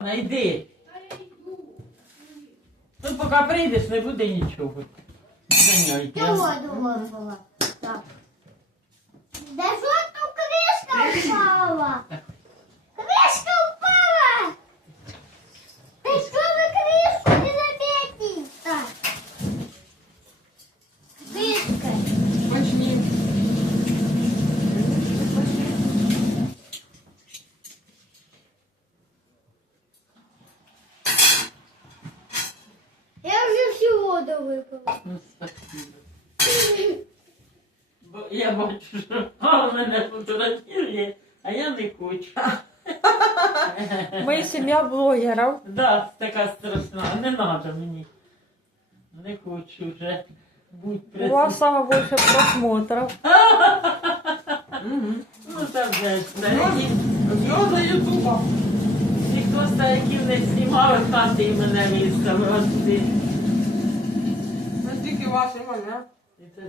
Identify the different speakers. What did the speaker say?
Speaker 1: Найди. Ну, поки прийдеш, не буде нічого.
Speaker 2: Так. Да що кришка впала? Кришка впала! Ти що ви кришку не заметите? Так. Кришка.
Speaker 3: Почни.
Speaker 2: Я вже всю воду випила.
Speaker 1: Ну, спасибо. Бо я бачу, що мама мене фотографує, а я не хочу.
Speaker 3: Ми сім'я блогерів.
Speaker 1: Да, така страшна. Не треба мені. Не хочу вже бути
Speaker 3: У вас саме більше просмотрів.
Speaker 1: Ну, це вже ж старі.
Speaker 3: Зв'язка Ютуба.
Speaker 1: Ніхто стариків не знімав, хати і мене виставив.
Speaker 3: वास आहे
Speaker 1: म्हणा इथं.